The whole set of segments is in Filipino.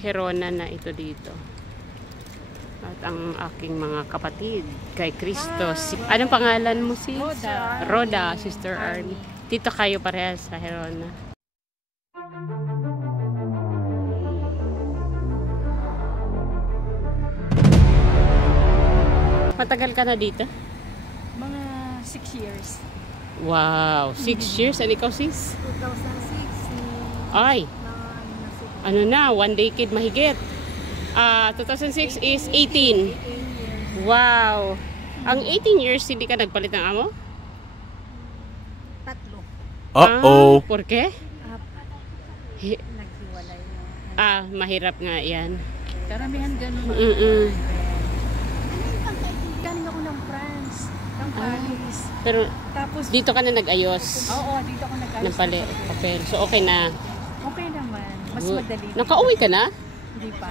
Herona na ito dito. At ang aking mga kapatid kay Cristo. Anong pangalan mo, sis? Roda, Sister Army. Dito kayo parehas sa Herona. Matagal ka na dito? Mga 6 years. Wow, 6 years? Ano ikaw, sis? 2006. Ay, ano na, 1 decade mahigit. 2006 is 18. Wow. Ang 18 years, hindi ka nagpalit ng amo? 3. Uh-oh. Por qué? Naghiwalay na. Mahirap nga yan. Karamihan ganun. Galing ako ng France, ng Paris. Pero Tapos, dito ka na nag-ayos oo, dito ako nag-ayos. ng papel. So okay na. Okay naman. Mas Good. madali. Nakauwi ka na? Hindi pa.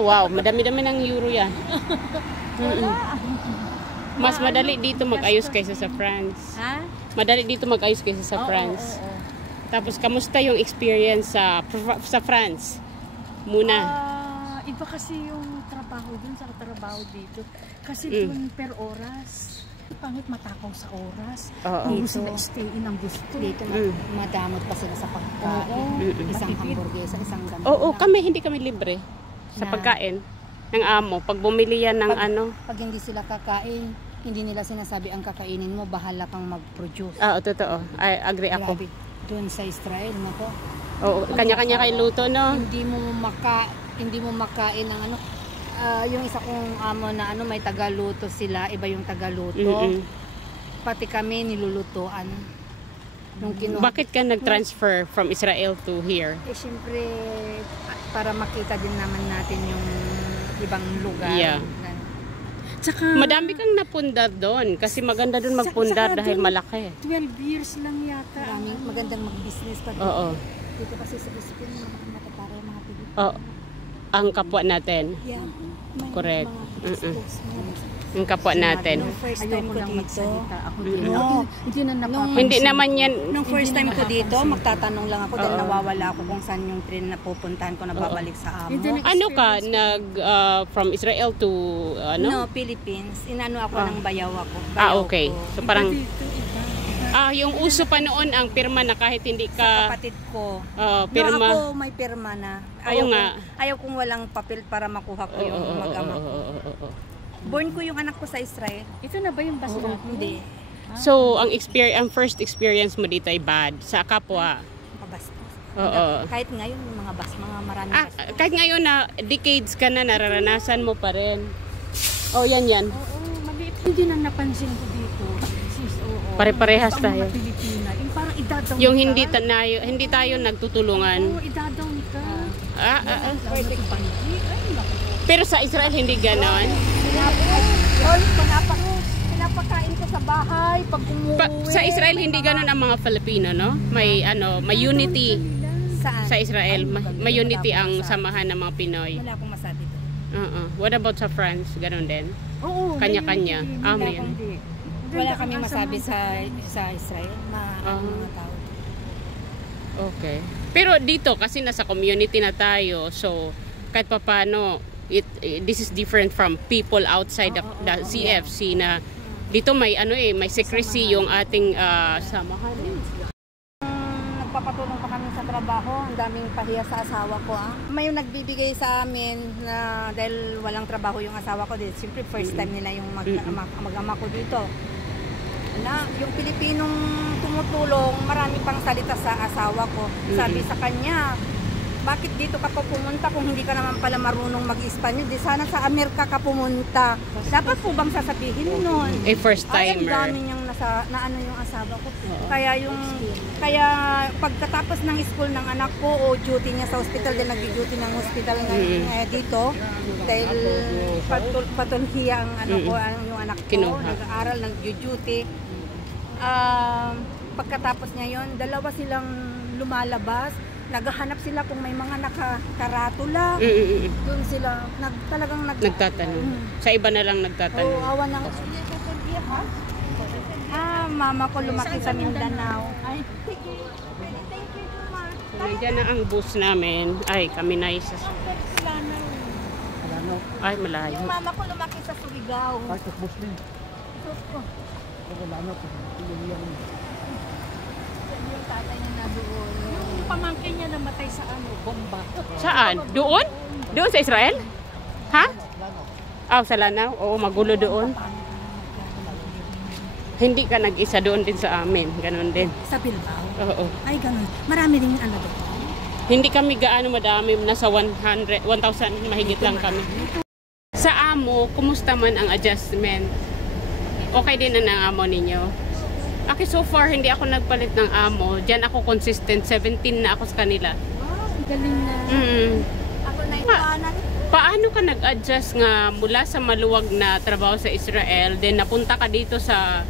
Wow. Madami-dami ng euro yan. Mas madali dito mag-ayos kaysa sa France. Ha? Madali dito mag-ayos kaysa sa France. Oo. Tapos, kamusta yung experience sa France? Muna. Iba kasi yung trabaho dun sa trabaho dito. Kasi dun per oras. Pangit matakaw sa oras. Kung gusto na stay-in ang gusto. Dito madamot pa sila sa pagkain. Isang hamburguesa, isang ganun. Oo, hindi kami libre sa pagkain ng amo. Pag bumili yan ng Pag hindi sila kakain, hindi nila sinasabi ang kakainin mo, bahala kang mag-produce. Totoo. I agree ako. Grabe. Doon sa Israel, nako. Oo, kanya-kanya kayo luto, no? Hindi mo makain ng yung isa kong amo na may tagaluto sila, iba yung tagaluto. Pati kami nilulutuan. Nung Bakit ka nag-transfer from Israel to here? Siyempre, para makita din naman natin yung ibang lugar. Yeah. Tsaka, Madami kang napundar doon kasi maganda doon magpundar dahil malaki. 12 years lang yata. Magandang mag-business pa dito. Oo. Dito kasi sa Spain, matatara yung mga Pilipino. Oh, ang kapwa natin. Yeah. Correct. Mga Yung kapwa natin. Nung first time ko dito, Hindi naman yan. nung first time ko dito, magtatanong lang ako dahil nawawala ako kung saan yung train na pupuntahan ko na babalik sa amo. Ano ka? From Israel to No, Philippines. Inano ako ng bayaw ako. Okay. So parang yung uso pa noon ang pirma na kahit hindi Sa ka kapatid ko. pirma. No, ako may pirma na. Ayaw kong walang papel para makuha ko yung mag-ama ko. Born ko yung anak ko sa Israel. Ito na ba yung bus natin? Hindi. So ang first experience mo dito ay bad sa kapwa. Mabastos. Oo. Kahit ngayon yung mga maraming bastos. Kahit ngayon na decades ka na nararanasan mo pa rin. Yan. Oo, maliit. Hindi na napansin ko dito. Sis, oo. Pare-parehas Ito ang tayo. mga Pilipina. Yung parang idadaw Yung ka. hindi tayo nagtutulungan. Oo, idadaw ka. Pero sa Israel hindi ganon. Pinapakain ko sa bahay pag umuwi. Sa Israel hindi ganon ang mga Filipino, no? May unity Saan? sa Israel. May unity ang samahan ng mga Pinoy. Wala akong masabi doon. What about sa France? Ganon din. Oo. Kanya-kanya. Amen. Wala kaming masabi sa Israel. Mga tao. Okay. Pero dito kasi nasa community na tayo, so kahit papaano this is different from people outside the CFC na dito may may secrecy yung ating samahan. Nagpapatulong pa kami sa trabaho, ang daming pahiya sa asawa ko. May nagbibigay sa amin na dahil walang trabaho yung asawa ko, siyempre first time nila yung mag-ama ko dito. Yung Pilipinong tumutulong, marami pang salita sa asawa ko. Sabi sa kanya, bakit dito ka pa pumunta kung hindi ka naman pala marunong mag-Espanyol? Di sana sa Amerika ka pumunta. Dapat po bang sasabihin nun? First timer. Ay, ang dami niyang naano yung asawa ko. Kaya pagkatapos ng school ng anak ko o duty niya sa hospital, dahil nag-duty ng hospital dito, dahil patulhiya ang yung anak ko, nag-aaral, nag-duty. Pagkatapos niya yon, dalawa silang lumalabas. Naghahanap sila kung may mga nakaratula. Doon sila talagang nagtatanong. Sa iba na lang nagtatanong. Oo, awa ng mama ko lumaki sa Mindanao. Ay, sige. Thank you, ma. So, nandiyan na ang bus namin. Ay, kami na isa. Ay, malayo. Yung mama ko lumaki sa Surigao. Ay, Muslim. Sus ko. Wala na po. Yung tatay niya na doon. Yung pamangkin niya namatay sa ano, bomba. Saan? Doon? Doon sa Israel? Ha? Oh, sa Lanao? Oo, magulo doon. Hindi ka nag-isa doon din sa amin. Ganon din. Sa Bilbao? Oo. Ay, ganun. Marami din ano doon. Hindi kami gaano madami. Nasa 1,000 mahigit lang kami. Sa amo, kumusta man ang adjustment? Okay din na ang amo ninyo? Aki, so far, hindi ako nagpalit ng amo. Diyan ako consistent. 17 na ako sa kanila. Oh, galing na. Ako na iwanan. Paano ka nag-adjust nga mula sa maluwag na trabaho sa Israel, then napunta ka dito sa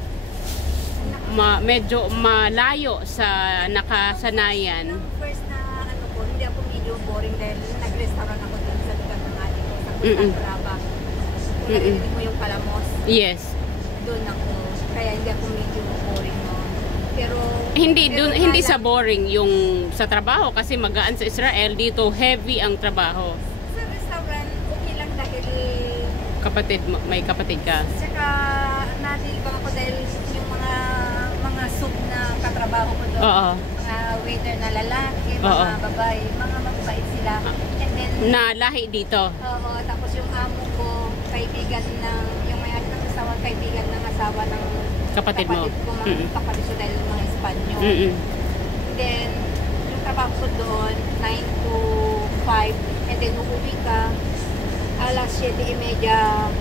medyo malayo sa nakasanayan? First na ano ko, hindi ako medyo boring dahil nag-restaurant ako din sa lugar ng ate ko sa Costa. Kung narinig mo yung Palamos, Yes. doon ako. Kaya hindi ako medyo boring noon. Pero Hindi sa boring yung sa trabaho kasi magaan sa Israel, dito heavy ang trabaho. sa restaurant, okay lang dahil Kapatid mo, may kapatid ka. saka nalilibang ako dahil yung mga soup na katrabaho ko doon. Oo. Mga waiter na lalaki, Oo. mga babae, mga mababait sila. And then, Na lahi dito. oo, tapos yung amo ko, kaibigan ng, yung may ng asawa, kaibigan ng asawa ng Kapatid mo. ko, mga kapatid ko dahil mga Espanyol. Then, yung trabaho ko doon, 9 to 5, and then uuwi ka, alas 7:30,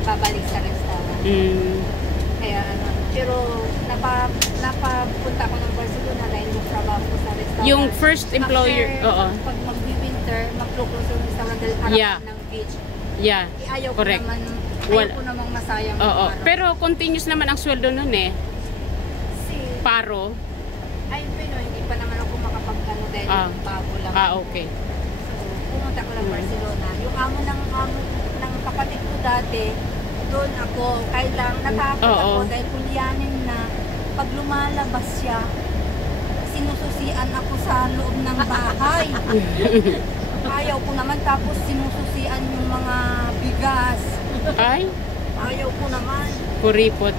babalik sa restaurant. Kaya ano, pero napapunta ko ng Barcelona dahil yung trabaho ko sa restaurant. Yung first employer, After, oo. pag mag-winter, mag-close yung restaurant dahil harapan Yeah. ng beach. Yeah. Ayaw Correct. ko namang masayang Oo. yung araw. Pero continuous naman ang sweldo nun eh. Kasi, Paro. ay, pero hindi pa naman ako makapagkano dahil bago lang. Okay. So, pumunta ko ng Barcelona. Yung amo ng kapatid ko dati, doon ako. Kailang natakot ako dahil kulyanin na pag lumalabas siya, sinususian ako sa loob ng bahay. Ayaw ko naman, tapos sinususian yung mga bigas. Ay, Ayaw ko naman. kuripot.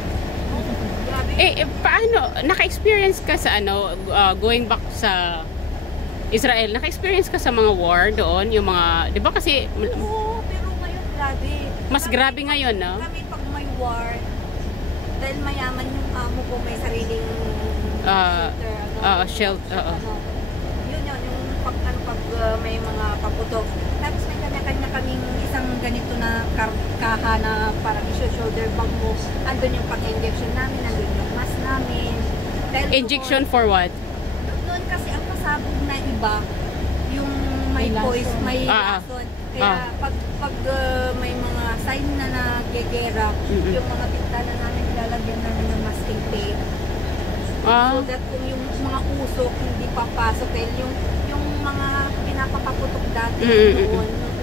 Grabe. Paano? Naka-experience ka sa going back sa Israel, naka-experience ka sa mga war doon? Yung mga, di ba kasi, Oo, pero ngayon grabe. mas grabe ngayon, no? Kami pag may war, dahil mayaman yung amo ko, may sariling shelter. Yun yung pag may mga paputok. Tapos may kanya-kanya kaming isang ganito na kaha na parang shoulder bag mo. Andun yung pag-injection namin, andun yung mask namin. Dahil Injection for what? doon kasi ang pasabog na iba, yung may poison, may lason. Kaya pag may mga sign na nagegera, yung mga bintana namin nilalagyan namin ng masking tape. So that kung yung mga usok hindi papasok, dahil yung mga pinapapaputok dati noon, nung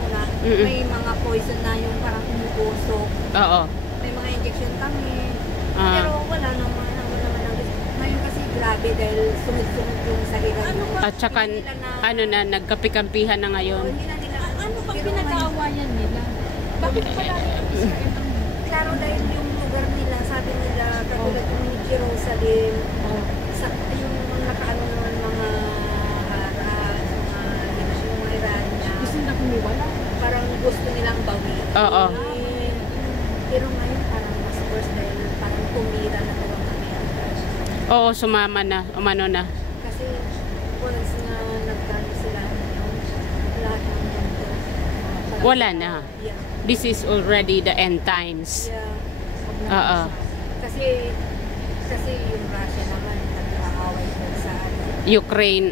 una, may mga poison na yung parang umuusok. Oo. May mga injection kami. Pero wala naman ngayon kasi grabe dahil sunod-sunod yung sa hirap. At saka, nagkapikampihan na ngayon. Hindi na nila, Ano pag pinag-aawayan nila? Bakit pala klaro dahil yung lugar nila, sabi nila, katulad yung Jerusalem, yung nakaano naman mga Arab, yung mga Irania, gusto na kumiwala? parang gusto nilang bawi. Oo. Pero ngayon parang mas worse dahil parang tumira na talaga kami. Oo, sumama na, umano na. Kasi once na nagkano sila, lahat ng mundo. Wala na. Yeah. This is already the end times. Yeah. Oo. Kasi yung Russia naman nag-aaway ko sa Ukraine.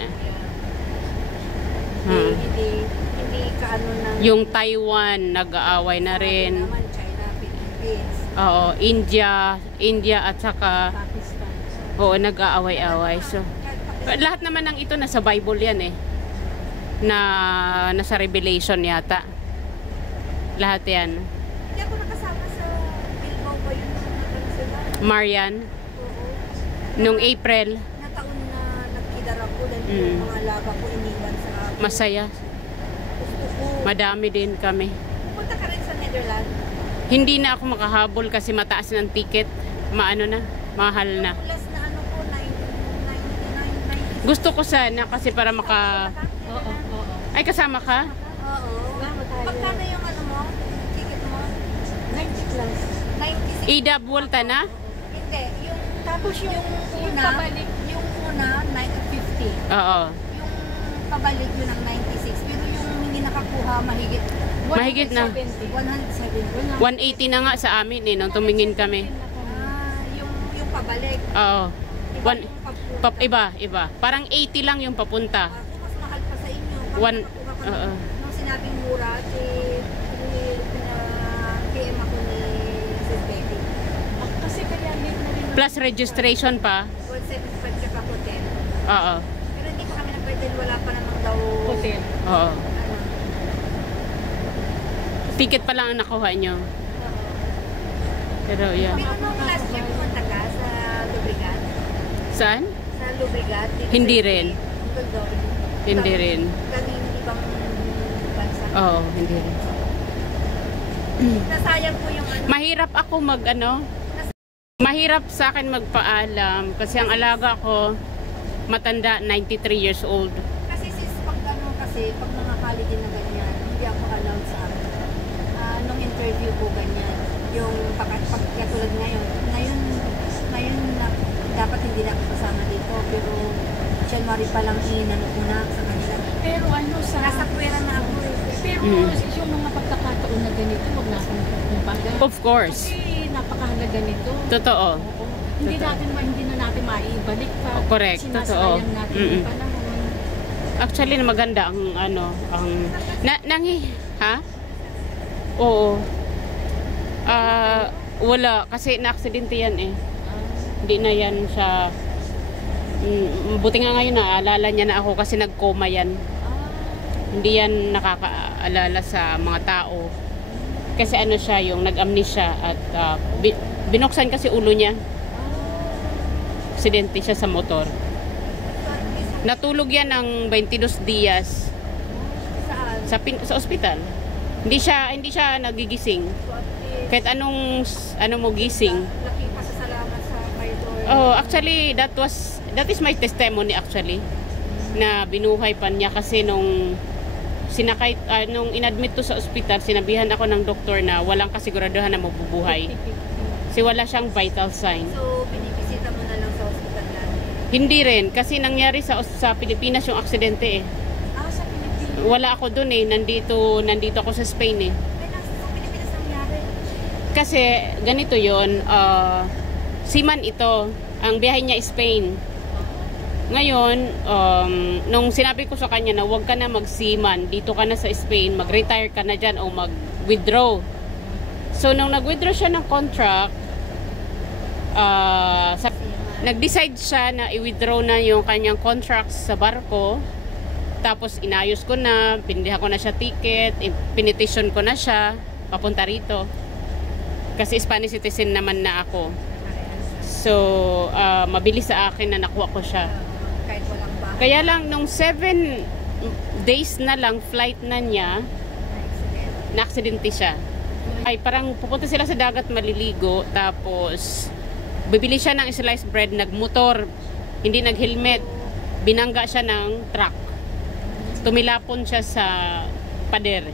Hindi kaano ng Yung Taiwan, nag-aaway na rin. naman China, Philippines. Oo, India at saka Pakistan. oo, nag-aaway-aaway. So, lahat naman ng ito nasa Bible yan eh. Nasa Revelation yata. Lahat yan. Hindi ako nakasama sa Bilbao ba yun sila? Marian, Oo. nung April, Na taon na nagkidar ako dahil yung mga laga ko iniwan sa akin. masaya. Gusto ko. Madami din kami. Punta ka rin Netherlands? Hindi na ako makahabol kasi mataas ng ticket. Maano na, mahal na. Plus na ano po, 99. Gusto ko sana kasi para maka... Oo. Ay, kasama ka? Oo. Magkano yung ano mo? Ticket mo? 90 plus. 96. Ida, buwalta na? Hindi. Yung tapos yung una, pabalik. yung una, 950. Oo. Yung pabalik yun ang 96. Pero yung hindi nakakuha, mahigit Mahigit na. 170. 180 na nga sa amin eh, nung tumingin kami. Yung pabalik. Oo. Iba One, yung papunta. iba. Parang 80 lang yung papunta. Mas mahal pa sa inyo. One, Nakakuha ka oo. nung sinabing mura, PM ako ni Sis Betty. Kasi kaya late na rin. Plus registration pa. 175 ka pa hotel. Oo. Pero hindi pa kami nag-bed dahil wala pa namang daw Hotel. Oo. ano. Ticket pa lang ang nakuha nyo. Pero yan. Pero nung last year pumunta ka sa Lubrigat? Saan? Sa Lubrigat? dito Hindi sa rin. Doon. Hindi rin. Kaming ibang bansa. Oo, hindi rin. Nasayang po yung ano. Mahirap ako mahirap sa akin magpaalam kasi ang alaga ko matanda, 93 years old. Kasi sis, pag mga holiday na ganyan, hindi ako allowed sa amin. Nung interview ko ganyan, yung pagkatulad ngayon na dapat hindi na ako kasama dito, pero January pa lang inano ko na sa kanila. Pero ano sa... Nasa pwera na ako. Pero yung mga pagkakataon na ganito, wag na akong kumbaga. Of course. Kasi napakahalaga nito. Totoo. Oo. Hindi na natin maibalik pa. Correct. Totoo. Sinasayang natin yung panahon. Actually, maganda ang ha? Oo. Wala. Kasi na-aksidente yan eh. Hindi na yan siya. Buti nga ngayon naaalala niya na ako kasi nag-coma yan. Hindi yan nakakaalala sa mga tao. Kasi ano siya, yung nag-amnesia at binuksan kasi ulo niya. Aksidente siya sa motor. Natulog yan ng 22 dias sa ospital. Hindi siya nagigising. Kahit anong mo gising. Laki pasasalamat sa kayo. Oh, actually that is my testimony actually. Na binuhay pa niya kasi nung inadmit to sa ospital, sinabihan ako ng doktor na walang kasiguraduhan na mabubuhay. Kasi wala siyang vital sign. So, binibisita mo na lang sa ospital natin? Hindi rin kasi nangyari sa Pilipinas yung aksidente eh. Sa Pilipinas? Wala ako dun eh, nandito ako sa Spain eh. Sa Pilipinas nangyari? Kasi ganito yon, seaman ito, ang biyahe niya Spain. Ngayon, nung sinabi ko sa kanya na huwag ka na mag-seaman, dito ka na sa Spain, mag-retire ka na dyan o mag-withdraw. So, nung nag-withdraw siya ng contract, nag-decide siya na i-withdraw na yung kanyang contract sa barko. Tapos, inayos ko na, pinilihan ko na siya ticket, pinetition ko na siya, papunta rito. Kasi Spanish citizen naman na ako. So, mabilis sa akin na nakuha ko siya. Kahit walang bahay. Kaya lang, nung 7 days na lang flight na niya, na-aksidente siya. Ay, parang pupunta sila sa dagat maliligo, tapos bibili siya ng sliced bread, nagmotor, hindi nag-helmet, binangga siya ng truck. Tumilapon siya sa pader.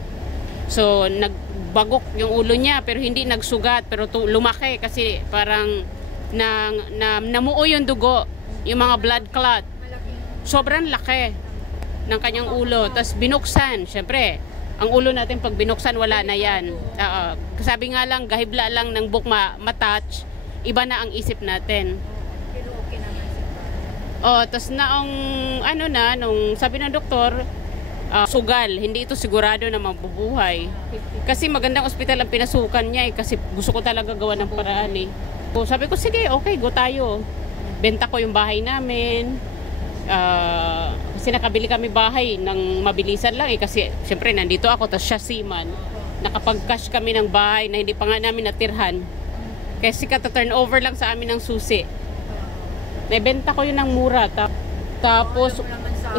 So, nagbagok yung ulo niya, pero hindi nagsugat, pero lumaki kasi parang namuo yung dugo, yung mga blood clot. Sobrang laki ng kanyang ulo. Tapos binuksan, syempre, ang ulo natin pag binuksan, wala na yan. Sabi nga lang, gahibla lang ng book matouch, iba na ang isip natin. Pero okay naman siya. Tapos nung sabi ng doktor, sugal, hindi ito sigurado na mabubuhay. Kasi magandang ospital ang pinasukan niya eh, kasi gusto ko talaga gawa ng paraan eh. So, sabi ko, sige, okay, go tayo. Benta ko yung bahay namin. Kasi nakabili kami bahay ng mabilisan lang eh, kasi syempre nandito ako, tapos siya seaman. Nakapag-cash kami ng bahay na hindi pa nga namin natirhan. Kasi kata-turnover lang sa amin ng susi. Naibenta ko yun ng mura. Tapos,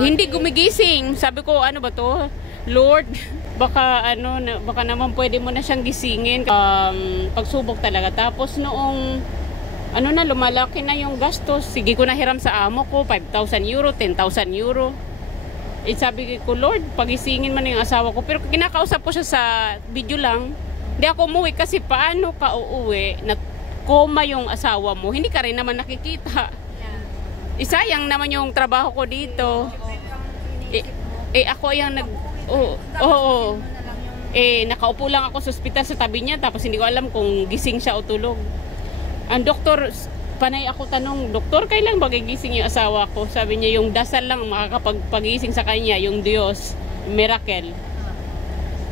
hindi gumigising. Sabi ko, ano ba to? Lord, baka ano, baka naman pwede mo na siyang gisingin. Pagsubok talaga. Tapos noong ano na, lumalaki na yung gastos. Sige ko nahiram sa amo ko, 5,000 euro, 10,000 euro. Eh, sabi ko, Lord, pagisingin man yung asawa ko. Pero kinakausap ko siya sa video lang. Hindi ako umuwi kasi paano ka uuwi na koma yung asawa mo? Hindi ka rin naman nakikita. Isayang naman yung trabaho ko dito. Ako yung nakaupo lang ako sa ospital sa tabi niya, tapos hindi ko alam kung gising siya o tulog. Ang doktor, panay ako tanong, doktor, kailan ba gigising yung asawa ko? Sabi niya, yung dasal lang makakapagpagising sa kanya, yung Diyos, miracle.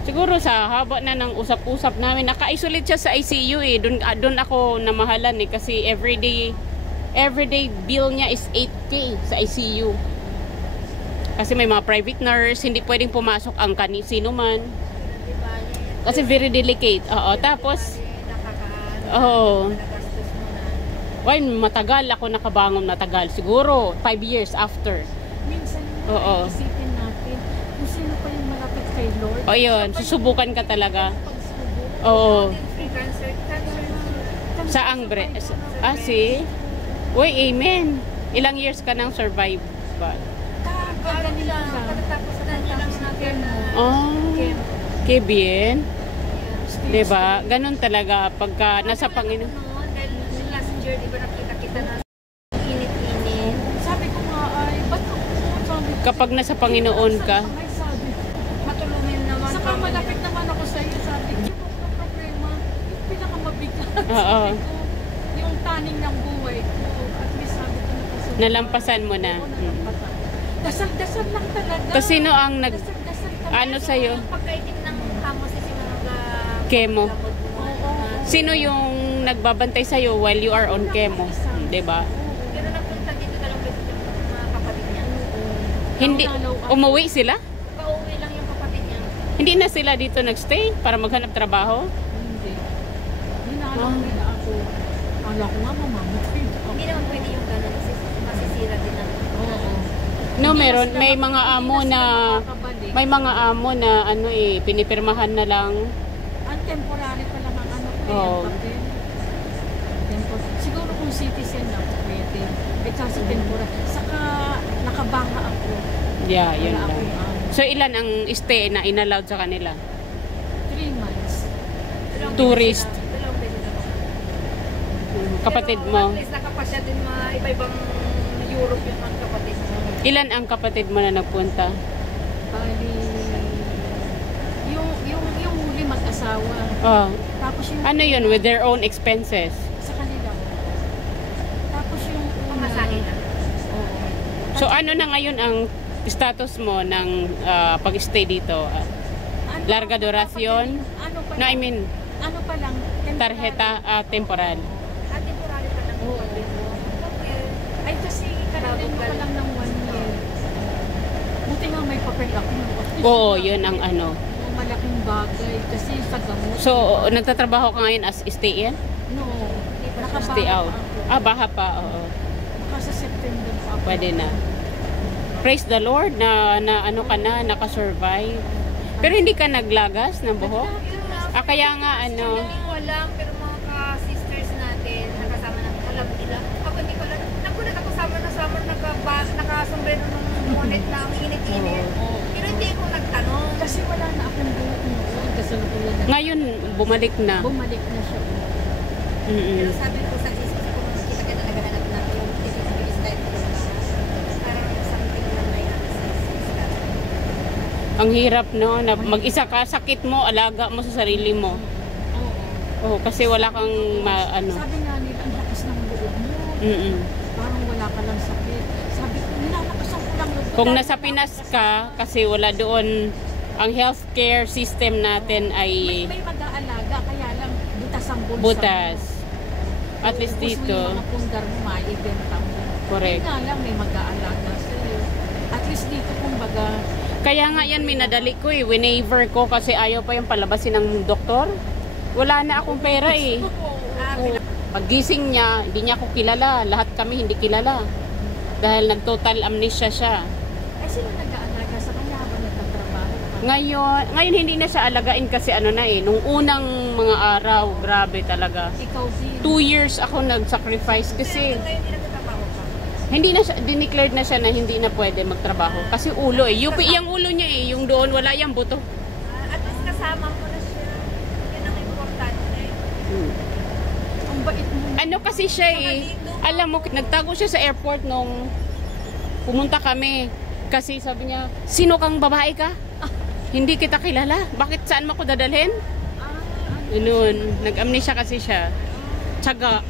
Siguro sa haba na ng usap-usap namin, naka-isolate siya sa ICU eh. Doon ako namahalan eh, kasi everyday bill niya is 8K sa ICU. Kasi may mga private nurse, hindi pwedeng pumasok ang sino man. Kasi very delicate. Oo, tapos matagal ako nakabangon, matagal. Siguro 5 years after. Minsan isipin natin kung sino pa yung malapit kay Lord. O yun, susubukan ka talaga. Oo. Saang Uy, amen. Ilang years ka nang survive ba? Que bien. Diba? Ganun talaga pagka nasa Panginoon. Last year, di ba nakita kita na init-init? Sabi ko nga ay, ba't ako? Kapag nasa Panginoon ka, matulungin naman. Saka malapit naman ako sa iyo, sabi ko, yung problema, yung pinakamabigat. Oo. Yung taning ng buhay ko. At least sabi ko na nalampasan mo na. Dasal-dasal lang talaga. Kasi sino ang ano sa'yo? Pagkaitim ng hamos is yung chemo. Sino yung nagbabantay sa'yo while you are on chemo? Diba? Pero nagpunta dito dalawang beses yung mga kapatid niya. Hindi, umuwi sila? Pauwi lang yung kapatid niya. Hindi na sila dito nagstay para maghanap trabaho? Hindi. Hinanap nila ako. Kala ko nga mamamatay. Hindi naman pwede yung gano'n. Masisira din ang... No, may mga amo na ano pinipirmahan na lang. Ang temporary pa lang ang ano ko papel. Siguro kung citizen na pwede. Kasi temporary. Saka nakabanga ako. Yeah, yun lang. So ilan ang stay na inallowed sa kanila? 3 months. Tourist. Kapatid mo? At least nakapasya din mga iba-ibang Europe yung mga kapatid mo. Ilan ang kapatid mo na nagpunta? Bali, yung huli mag-asawa. Oh. Tapos yung... Ano yun? With their own expenses? Sa kanila. Tapos yung... Pamasahe na. Oo. So ano na ngayon ang status mo ng pag-stay dito? Larga durasyon? Ano pa No, I mean, ano pa lang? tarjeta temporal. Temporary pa lang. Oo. Ay kasi karating mo pa lang ng 1 year. Buti nga may papel ako. Oo, yun ang ano. Malaking bagay kasi sa gamot. So, nagtatrabaho ka ngayon as stay-in? No. Stay out. Baha pa, oo. Baka sa September pa. Pwede na. Praise the Lord na ano ka na, nakasurvive. Pero hindi ka naglagas ng buhok? Kaya nga ano. Walang, pero mga ka-sisters natin, nakasama na, alam nila. Ako hindi ko lang, nagulat ako summer na summer, nakasombrero ng bonnet na ang init-init. Pero hindi ko nagtanong. Kasi wala na akong buhok noon. Kasi ngayon, bumalik na. Bumalik na siya. Pero sabi ko sa isip ko, makikita ka na naghahanap na yung is like parang something na may Ang hirap no, na mag-isa ka, sakit mo, alaga mo sa sarili mo. Oo, kasi wala kang ano. Sabi nga nila, ang lakas ng buhok mo. Parang wala ka lang sakit. Sabi ko, nilalapasan ko lang. Kung nasa Pinas ka, kasi wala doon, ang healthcare system natin ay may mag-aalaga, kaya lang butas ang bulsa. Butas. At least dito. Yung mga pundar mo, maibenta mo. Correct. Hindi nga lang may mag-aalaga sa'yo. At least dito, kumbaga, kaya nga yan, minadali ko whenever ko kasi ayaw pa yung palabasin ng doktor. Wala na akong pera eh. Paggising niya, hindi niya ako kilala. Lahat kami hindi kilala. Dahil nag-total amnesia siya. ay sino nag-aalaga sa kanya habang nagtatrabaho ka? Ngayon hindi na siya alagain kasi ano na eh, nung unang mga araw, grabe talaga. Ikaw din. 2 years ako nag-sacrifice kasi Ngayon hindi nagtatrabaho pa. hindi na siya, dineclared na siya na hindi na pwede magtrabaho. Kasi ulo eh, yung ulo niya eh, yung doon wala yung buto. At least kasama mo na siya. Yan ang importante. Ang bait mo. Ano kasi siya eh, alam mo, nagtago siya sa airport nung pumunta kami. Kasi sabi niya, sino kang babae ka? Hindi kita kilala. Bakit saan mo ako dadalhin? Noon, nag-amnesia kasi siya. Tsaga.